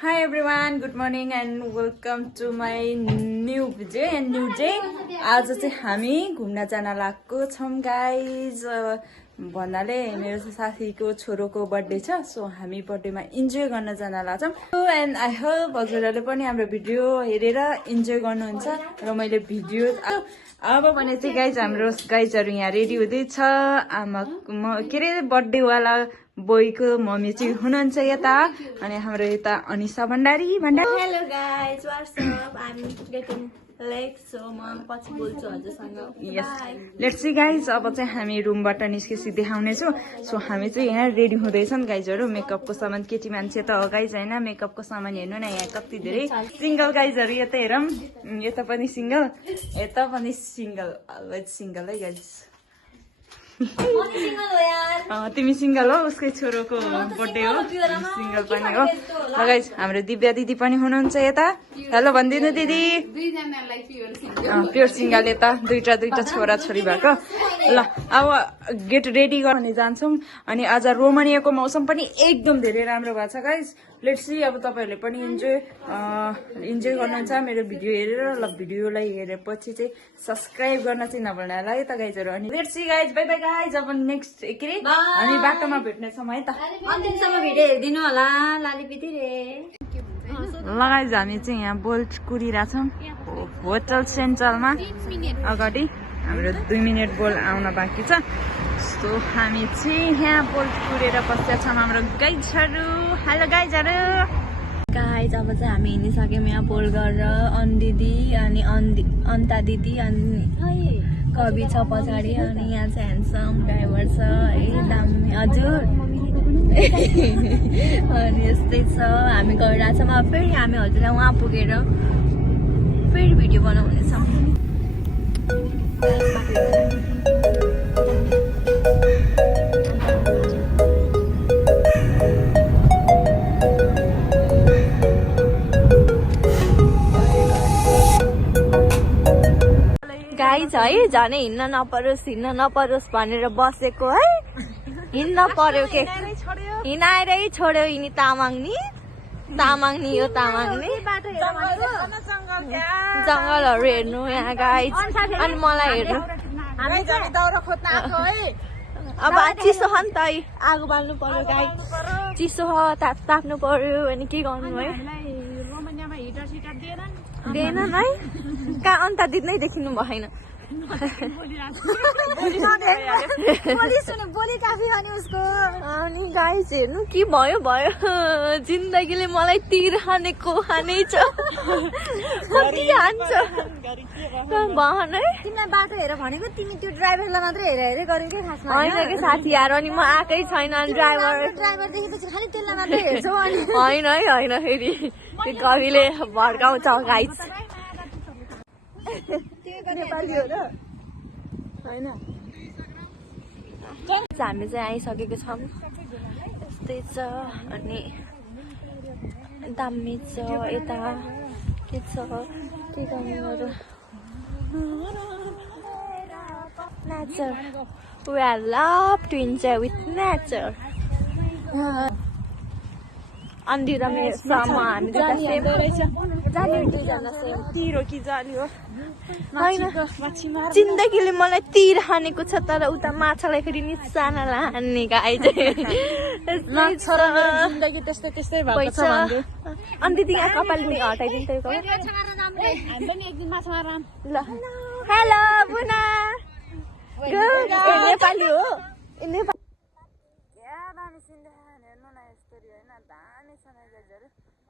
Hi everyone, good morning and welcome to my new video and new day. आज चाहिँ हामी घुम्न जान लागेको छौं गाइज भन्नाले मेरो साथीको छोरोको बर्थडे छ सो हामी बर्थडेमा इन्जोय गर्न जान लाग्छौं एन्ड आई होप हजुरहरुले पनि हाम्रो भिडियो हेरेर इन्जोय गर्नुहुन्छ र मैले भिडियो अब भने चाहिँ गाइज हाम्रो गाइजहरु यहाँ रेडी हुँदैछ आमा के रे बर्थडे वाला बोयको मम्मी चाहिँ हुनुहुन्छ यता अनि हाम्रो यता Anisa Bhandari Hello guys, what's up? I'm getting late, so म पछि बोल्छु हजुरसँग. यस लेट्स सी गाइज अब चाहिँ हामी रुमबाट निस्केपछि देखाउने छु सो हामी चाहिँ यहाँ रेडी हुँदैछन् गाइजहरु मेकअपको सामान केटी मान्छे त हो गाइज हैन मेकअपको सामान हेर्नु न यहाँ कति धेरै सिंगल गाइजहरु यता हेरौं यता पनि सिंगल अलवेज सिंगल है गाइज तिमी सिंगल हो उसकै छोरोको बर्थडे हो सिंगल पनि हो ल गाइस हाम्रो दिव्या दिदी पनि हुनुहुन्छ यता हेलो भन्दिनु दिदी प्योर सिंगल यता दुईटा छोरा छोरी भएको ल अब गेट रेडी गर्ने जान्छौं अनि आज रोमानियाको मौसम पनि एकदम धेरै राम्रो भएको छ गाइस लेट्स सी अब तपाईहरुले पनि इन्जोय गर्नुहुन्छ मेरो भिडियो हेरेर ल भिडियोलाई हेरेपछि चाहिँ सब्स्क्राइब गर्न चाहिँ नभुल्नु होला है त गाइजहरु अनि let's see guys bye bye guys अब नेक्स्ट एकरी अनि बाटोमा भेट्ने छौं है त अन्तिमसम्म भिडियो हेर्दिनु होला लालीपिती रे. लगाइज हामी चाहिँ यहाँ बोल्ट कुरिरहेछौँ होटल सेन्ट्रलमा अगाडि हाम्रो 2 मिनेट बोल आउन बाँकी छ सो हामी चाहिँ यहाँ बोल्ट कुरेर बसेका छौँ हाम्रो गाइजहरु हेलो गाइजहरु गाइज अब चाहिँ हामी हिँडिसक्यौँ यहाँ बोल गरेर दिदी अनि अन्ता दिदी अनि कवि छ पछाडि अनि यहाँ चाहिँ ह्यान्डसम ड्राइभर छ है दामी हजुर अनि यस्तै छ हामी गइरहेछौँ अब फेरि हामी हजुरलाई उहाँ पुगेर फेरि भिडियो बनाउनेछौँ. गाइज है झनै हिँड्न नपरोस् भनेर बसेको है हिँड्न पर्यो के हिँडाएरै छोड्यो यिनी तामाङ नि यो तामाङ नि जंगलहरु हेर्नु यहाँ गाइज अनि मलाई हेर्नु अब चिसो छ नि त आगो बाल्नु पर्यो गाइज चिसो ताप्नु पर्यो अनि के गर्नु है दिएनन् है कहाँ अन्त दिदी नै देखिनु भएन अनि गाइस हेर्नु के भयो जिन्दगीले मलाई तीर हानेको हानै छ कति हान्छ भन है तिमीलाई बाटो हेर भनेको तिमी त्यो ड्राइभरलाई मात्रै हेरे गर्यो के खासमा होइन के साथी यार अनि म आकै छैन ड्राइभर देखेपछि खालि त्यसलाई मात्रै हेर्छौ अनि होइन फेरि त्यो कविले भड्काउँछ गाइस नेपाली हो र हैन हामी चाहिँ आइसकेको छौँ यस्तै छ अनि दामी छ यता के छ के गर्नु nature we are love to enjoy with nature अन्धी र मेरो सामा हामी जिन्दगीले मलाई तीर हानेको छ तर उता माछालाई फेरि निशाना हान्ने गाइज जिन्दगी त्यस्तै भएको छ भन्दै अनि दिदी यहाँ कपाल पनि हटाइदिन्छ ल हेलो बुना नेपाली हो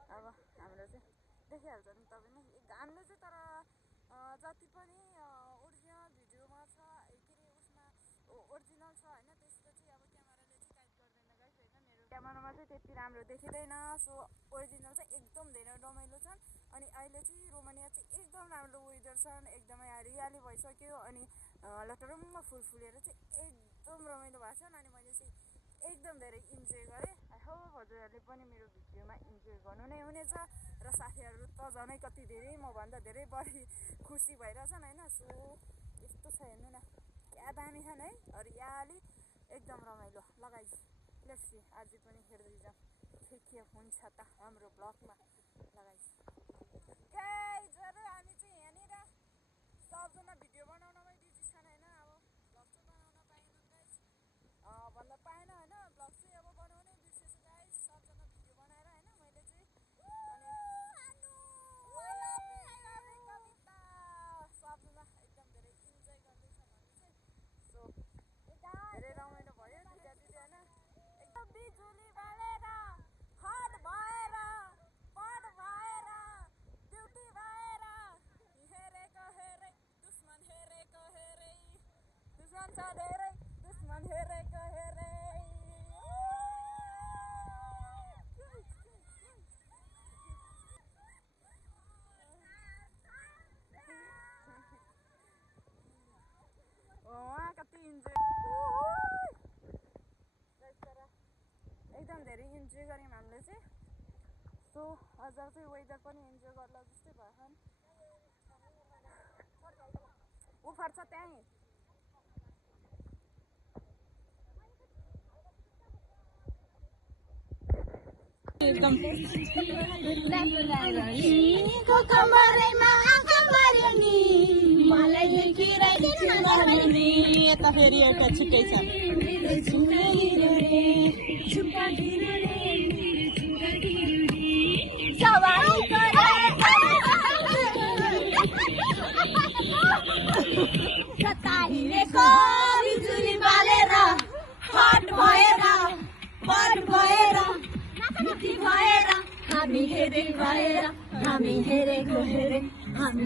अब हाम्रो चाहिँ देखिहाल्छ नि तपाईँ हाम्रो चाहिँ तर जति पनि ओरिजिनल भिडियोमा छ के अरे उसमा ओरिजिनल छ होइन त्यस्तो चाहिँ अब क्यामेराले चाहिँ टाइप गर्दैन गाइस होइन मेरो क्यामेरामा चाहिँ त्यति राम्रो देखिँदैन सो ओरिजिनल चाहिँ एकदम धेरै रमाइलो छन् अनि अहिले चाहिँ रोमानिया चाहिँ एकदम राम्रो वेदर छन् एकदमै हरियाली भइसक्यो अनि लटरम्म फुल फुलेर चाहिँ एकदम रमाइलो भएको छन् अनि मैले चाहिँ एकदम धेरै इन्जोय गरेँ आई होप हजुरहरूले पनि मेरो भिडियोमा इन्जोय गर्नु नै हुनेछ र साथीहरू त झनै कति धेरै मभन्दा धेरै बढी खुसी भइरहेछन् होइन सो यस्तो छ हेर्नु न क्या दामी छन् है हरियाली एकदम रमाइलो लगाइज लेट्स सी आज पनि हेर्दै जाउँ के हुन्छ त हाम्रो ब्लगमा लगाइस गाइजहरु हामी चाहिँ यहाँनिर सबजना भिडियो बनाउनमै बिजी छन् हैन अब ब्लग चाहिँ बनाउन पाएनन् गाइस भन्न पाएन हैन ब्लग चाहिँ अब बनाउनै बिर्सेछु गाइस सबजना भिडियो बनाएर हैन मैले चाहिँ अनि कविता सबजना एकदम धेरै इन्जोय गर्दैछन् हामी चाहिँ सो धेरै रमाइलो भयो दिदी हैन एकदम बिजुली बालेर हट भएर पढ भएर ड्युटी भएर हेरेको हेरे दुश्मन हेरेको हेरे दुश्मन छ धेरै दुश्मन हेरेको हेरे वहाँ कति इन्जोय एकदम धेरै इन्जोय गऱ्यौँ हामीले चाहिँ सो हजुर चाहिँ वेदर पनि इन्जोय गर्ला जस्तै भयो ऊ फर्छ त्यहीँ एकदम यता फेरि एउटा छुट्टै छ बिजुली बालेर हट भएर पढ भएर मुक्ति भएर हामी हेरे भएर हामी हेरेको हेरे हामी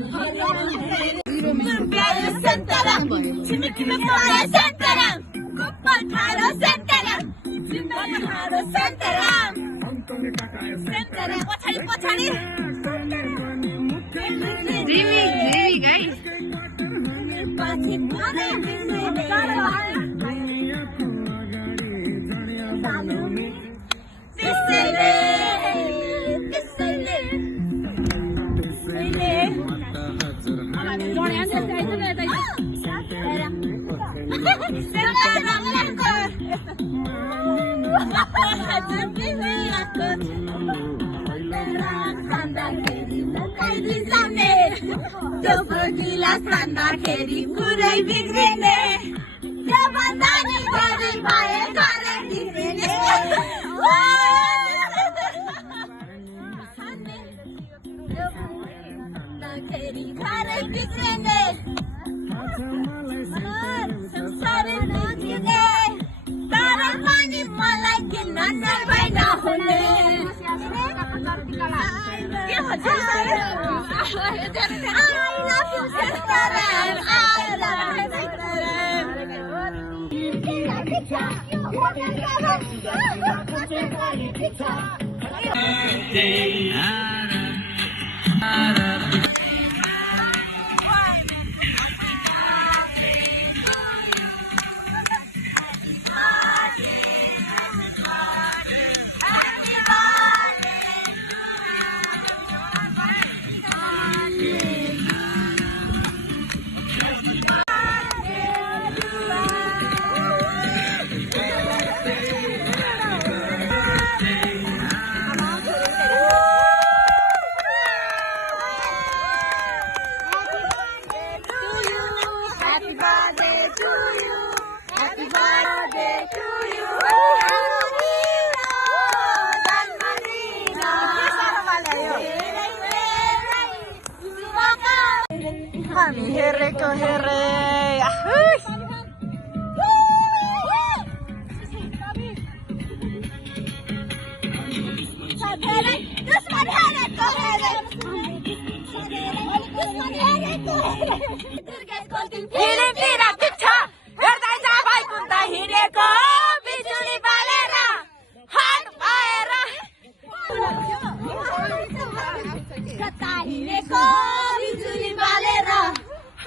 सन्तराम छिमेकीमा पाए सन्तराम कुप्पा ठाडो सन्तराम जिम्बामा ठाडो सन्तराम सन्तराम पछाडि पछाडि जिमी गाइस पछि परे गिलास खाँदाखेरि पुरै बिग्रिने त्योभन्दा नि बढी भए घरै बिग्रिने खाँदाखेरि घरै बिग्रिने संसारै बुझिने तर पनि मलाई किन नभए नहुने हामी हेरेको हेरे हिँडेको बिजुली बालेर हात भएर हिँडेको बिजुली बालेर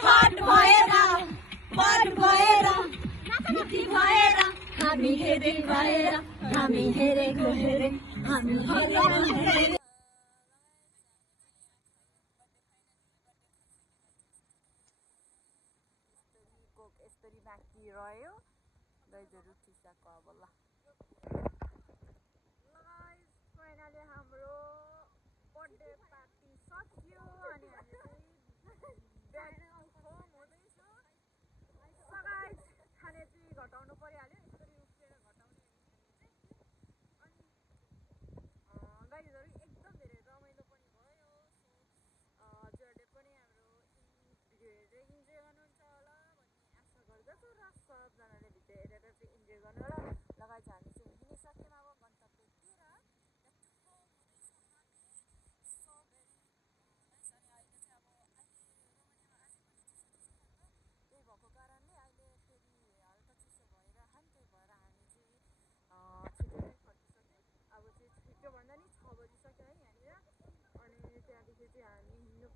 हट भएर पढ भएर मुक्ति भएर हामी हेरे भएर हामी हेरेको हेरे हामी हेरेको यस्तरी बाँकी रह्यो गाइजहरू ठिसाको अब ल गाइज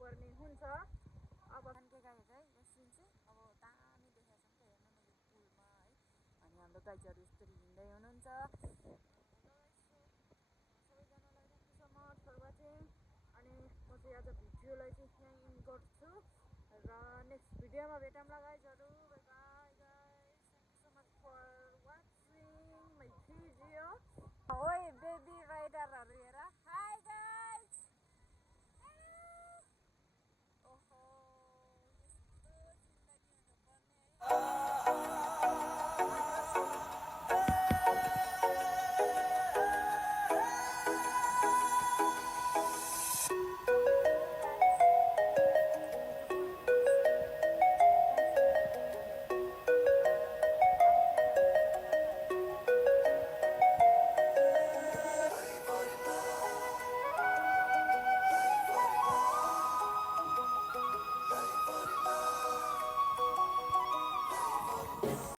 गर्ने हुन्छ। अब के गाईहरू है यो सिन चाहिँ अब दामी देखाएको छ नि त हेर्नु न यो पुलमा है। अनि हाम्रो गाईहरू यसरी हिँड्दै हुनुहुन्छ। सबैजनालाई thank you so much for watching. अनि म चाहिँ आज भिडियोलाई चाहिँ यहीँ इन्ड गर्छु र नेक्स्ट भिडियोमा भेटौँला गाइजहरू। Bye bye guys, thank you so much for watching my video.